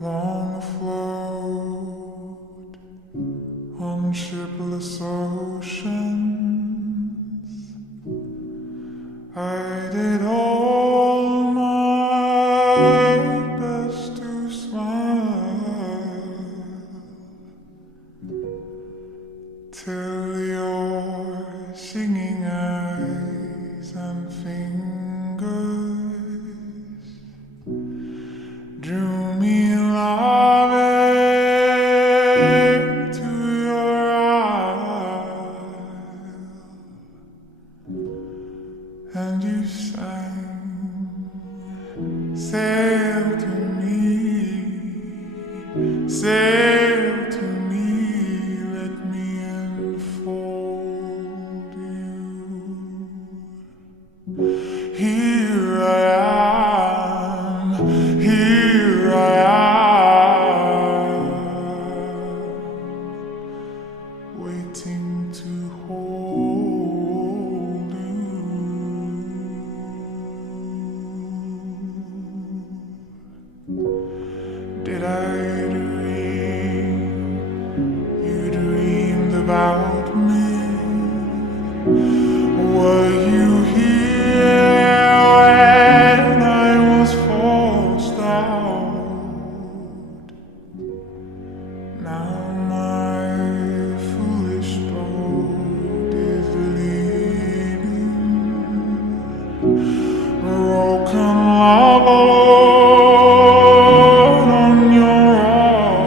Long afloat on shipless oceans, I did all my best to smile till your singing eyes and fingers drew me loving to your isle, and you sang, sail to me, sail to me, let me enfold you. Here I am, here I am, waiting to hold you. Did I dream you dreamed about me? Were you here when I was forced out? Now my foolish boat is leaving, broken love alone on your rocks.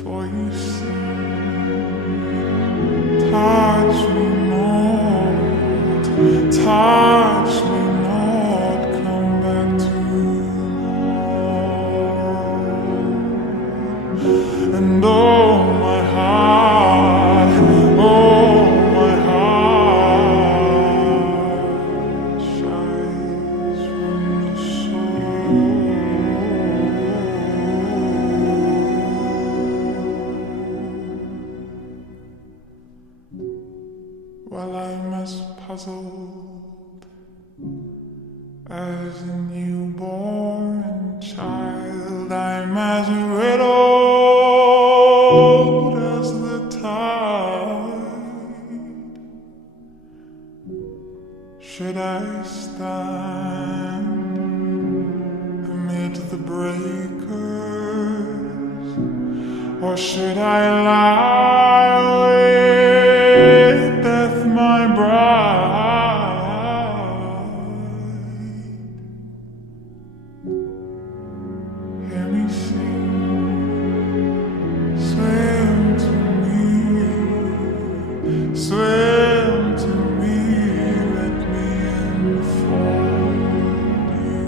For you see, touch me not, touch me not, come back tomorrow. And oh my heart, shines from the soul. While I'm as puzzled as a newborn child, I'm as riddled as the tide. Should I stand amid the breakers, or should I lie with death my bride? Hear me sing, swim to me, swim to me, let me enfold you.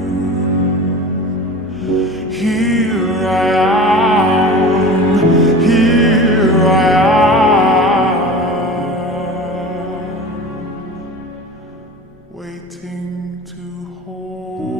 Here I am, here I am, waiting to hold